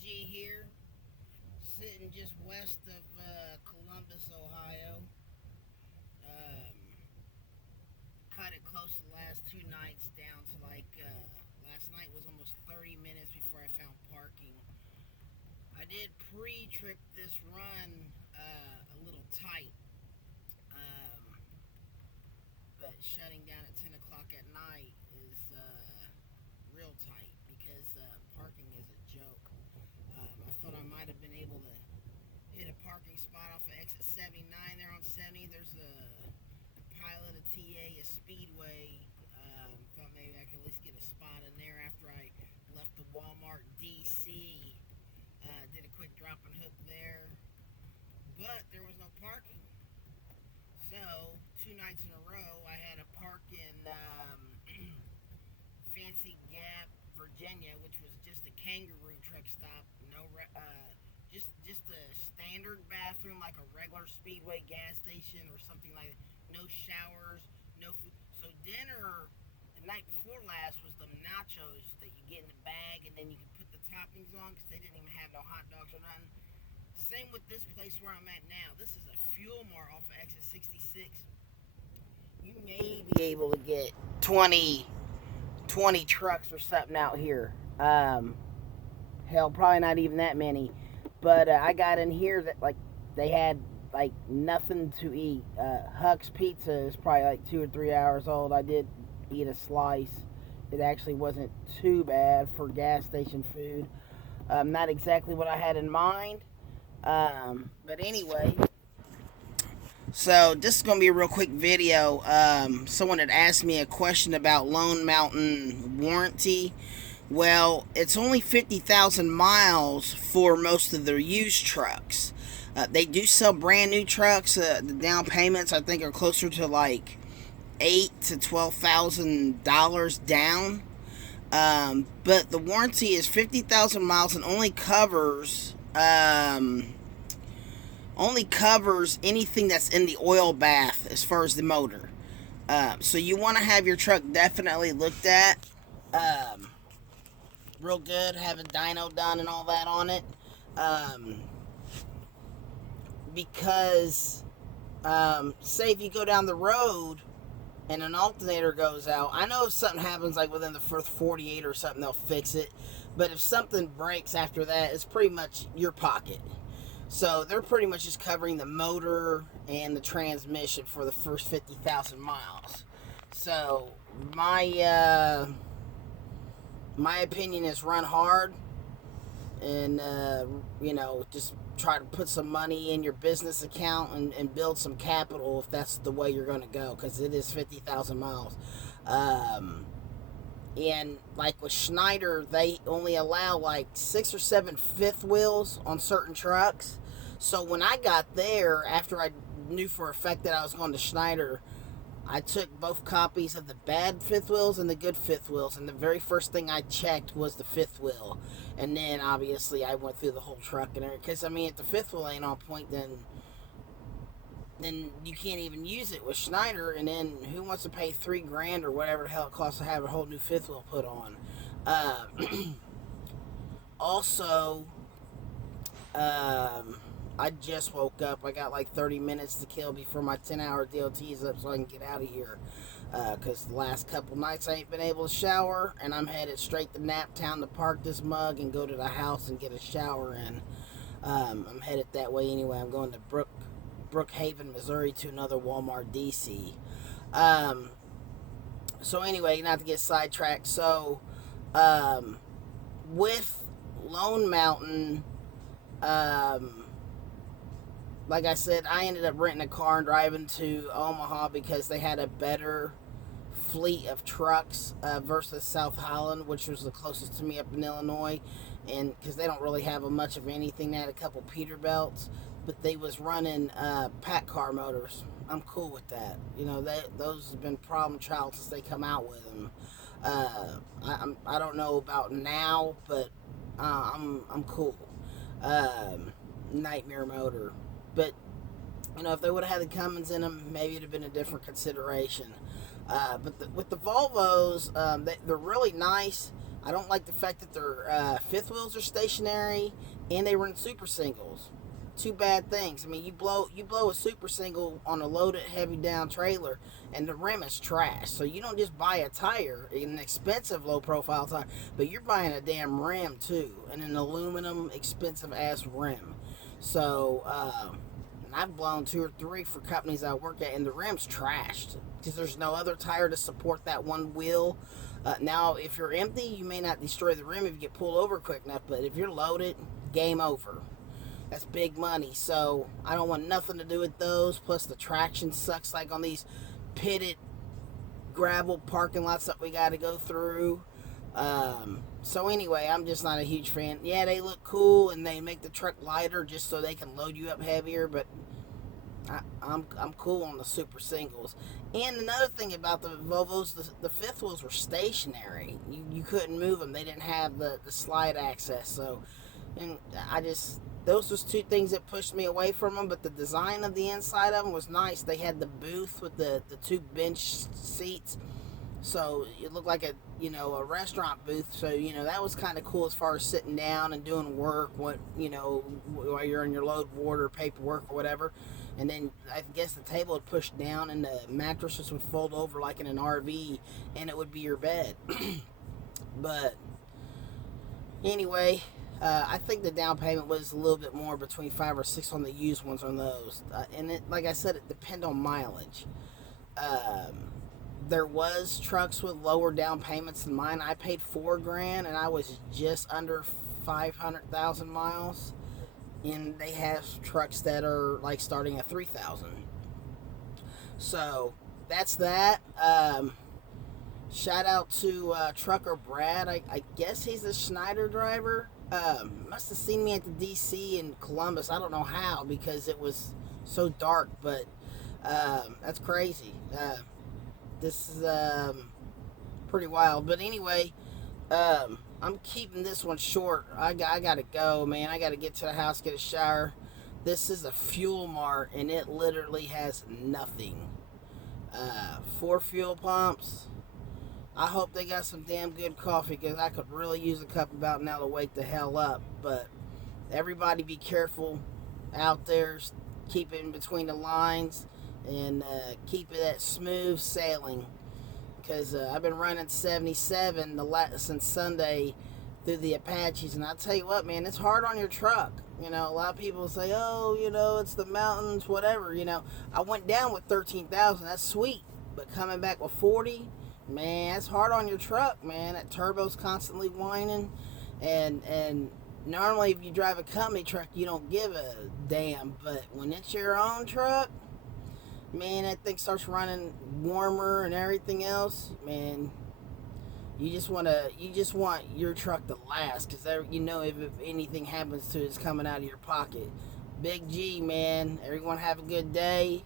G here, sitting just west of Columbus, Ohio. Um, Cut it close the last 2 nights down to last night was almost 30 minutes before I found parking. I did pre-trip this run a little tight, um, but shutting down at 10 o'clock at night is real tight because parking is a joke. I thought I might have been able to hit a parking spot off of exit 79 there on 70. There's a pilot, a TA, a speedway. Thought maybe I could at least get a spot in there after I left the Walmart DC. Did a quick drop and hook there, but there was no parking. So 2 nights in a row, I had to park in Fancy Gap, Virginia, which was just a kangaroo truck stop. No, just a standard bathroom, like a regular Speedway gas station or something like that. No showers, no food. So dinner the night before last was the nachos that you get in the bag, and then you can put the toppings on because they didn't even have no hot dogs or nothing. Same with this place where I'm at now. This is a fuel mart off of exit 66. You may be able to get 20 trucks or something out here. Hell, probably not even that many. But I got in here that they had nothing to eat. Huck's Pizza is probably 2 or 3 hours old. I did eat a slice. It actually wasn't too bad for gas station food. Not exactly what I had in mind. But anyway, so this is going to be a real quick video. Someone had asked me a question about Lone Mountain warranty. Well, it's only 50,000 miles for most of their used trucks. They do sell brand new trucks. The down payments, I think, are closer to $8,000 to $12,000 down. But the warranty is 50,000 miles and only covers anything that's in the oil bath as far as the motor. So you want to have your truck definitely looked at. Real good, have a dyno done and all that on it. Because say if you go down the road and an alternator goes out, I know if something happens within the first 48 or something, they'll fix it. But if something breaks after that, it's pretty much your pocket. So they're pretty much just covering the motor and the transmission for the first 50,000 miles. So my opinion is run hard and just try to put some money in your business account and build some capital if that's the way you're going to go, because it is 50,000 miles. And with Schneider, they only allow 6 or 7 fifth wheels on certain trucks. So when I got there, after I knew for a fact that I was going to Schneider, I took both copies of the bad fifth wheels and the good fifth wheels, and the very first thing I checked was the fifth wheel. And then obviously I went through the whole truck and everything, because if the fifth wheel ain't on point, then you can't even use it with Schneider. And then who wants to pay $3,000 or whatever the hell it costs to have a whole new fifth wheel put on? Also, I just woke up. I got 30 minutes to kill before my 10-hour DOT is up, so I can get out of here. Because the last couple nights I ain't been able to shower, and I'm headed straight to Naptown to park this mug and go to the house and get a shower in. I'm headed that way anyway. I'm going to Brookhaven, Missouri, to another Walmart DC. So anyway, not to get sidetracked. So with Lone Mountain, like I said, I ended up renting a car and driving to Omaha because they had a better fleet of trucks versus South Holland, which was the closest to me up in Illinois. And because they don't really have much of anything, they had a couple Peterbilts, but they was running pack car motors. I'm cool with that. Those have been problem child since they come out with them. I don't know about now, but I'm cool. Nightmare motor. But if they would have had the Cummins in them, maybe it'd have been a different consideration. But with the Volvos, they're really nice. I don't like the fact that their fifth wheels are stationary and they run super singles. Two bad things. I mean, you blow a super single on a loaded heavy down trailer, and the rim is trash. So you don't just buy a tire, an expensive low profile tire, but you're buying a damn rim too, and an aluminum expensive ass rim. So I've blown 2 or 3 for companies I work at, and the rim's trashed because there's no other tire to support that one wheel. Now, if you're empty, you may not destroy the rim if you get pulled over quick enough, but if you're loaded, game over. That's big money, so I don't want nothing to do with those. Plus, the traction sucks, like on these pitted gravel parking lots that we got to go through. So anyway, I'm just not a huge fan. Yeah, they look cool, and they make the truck lighter just so they can load you up heavier, but I'm cool on the super singles. And another thing about the Volvos, the fifth wheels were stationary. You couldn't move them. They didn't have the slide access. So, and those was 2 things that pushed me away from them. But the design of the inside of them was nice. They had the booth with the 2 bench seats, so it looked like a restaurant booth. So that was kind of cool as far as sitting down and doing work. While you're on your load board or paperwork or whatever. And then I guess the table would push down and the mattresses would fold over like in an RV, and it would be your bed. But anyway, I think the down payment was a little bit more, between 5 or 6 on the used ones on those. And it, like I said, it depends on mileage. There was trucks with lower down payments than mine. I paid $4,000 and I was just under 500,000 miles. And they have trucks that are like starting at 3,000. So that's that. Shout out to Trucker Brad. I guess he's a Schneider driver. Must have seen me at the DC in Columbus. I don't know how, because it was so dark, but that's crazy. This is pretty wild. But anyway, I'm keeping this one short. I gotta go, man. I gotta get to the house, get a shower. This is a Fuel Mart, and it literally has nothing. 4 fuel pumps. I hope they got some damn good coffee, because I could really use a cup about now to wake the hell up. But everybody be careful out there. Keep it in between the lines, and keep it at smooth sailing. Because I've been running 77 since Sunday through the Apaches, and I'll tell you what, man, it's hard on your truck. A lot of people say, oh, it's the mountains, whatever. I went down with 13,000, that's sweet, but coming back with 40, man, it's hard on your truck, man. That turbo's constantly whining, and normally if you drive a company truck, you don't give a damn, but when it's your own truck, man, that thing starts running warmer and everything else, man. You just want your truck to last, because if anything happens to it, it's coming out of your pocket. Big G, man. Everyone have a good day.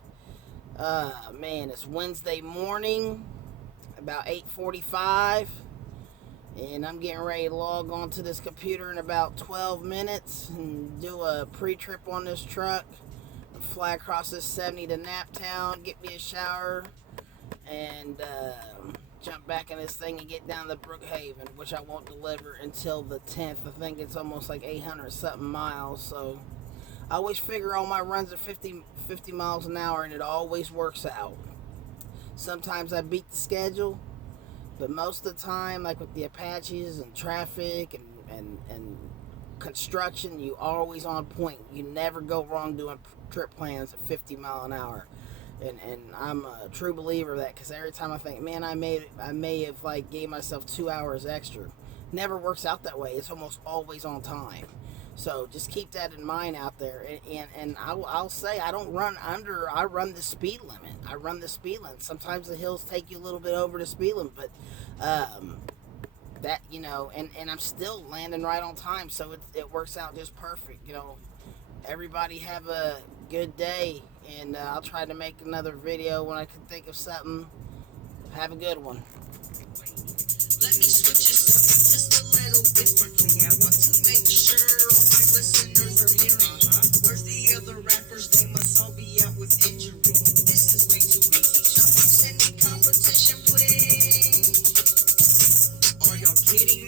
Man, it's Wednesday morning, about 8:45, and I'm getting ready to log on to this computer in about 12 minutes and do a pre-trip on this truck. Fly across this 70 to Naptown, get me a shower, and jump back in this thing and get down to Brookhaven, which I won't deliver until the 10th. I think it's almost like 800 something miles. So I always figure all my runs are 50 miles an hour, and it always works out. Sometimes I beat the schedule, but most of the time, like with the Apaches and traffic and construction, you always on point. You never go wrong doing trip plans at 50 mile an hour, and I'm a true believer of that, because every time I think, man, I may have like gave myself 2 hours extra, never works out that way. It's almost always on time. So just keep that in mind out there. And I'll say, I don't run under. I run the speed limit. Sometimes the hills take you a little bit over the speed limit, but that, and I'm still landing right on time, so it works out just perfect. Everybody have a good day, and I'll try to make another video when I can think of something. Have a good one. Let me switch this up just a little differently. I want to make sure all my listeners are hearing. Where's the other rappers? They must all be out with injury. This is way too easy. Show us any competition, please. Are y'all kidding me?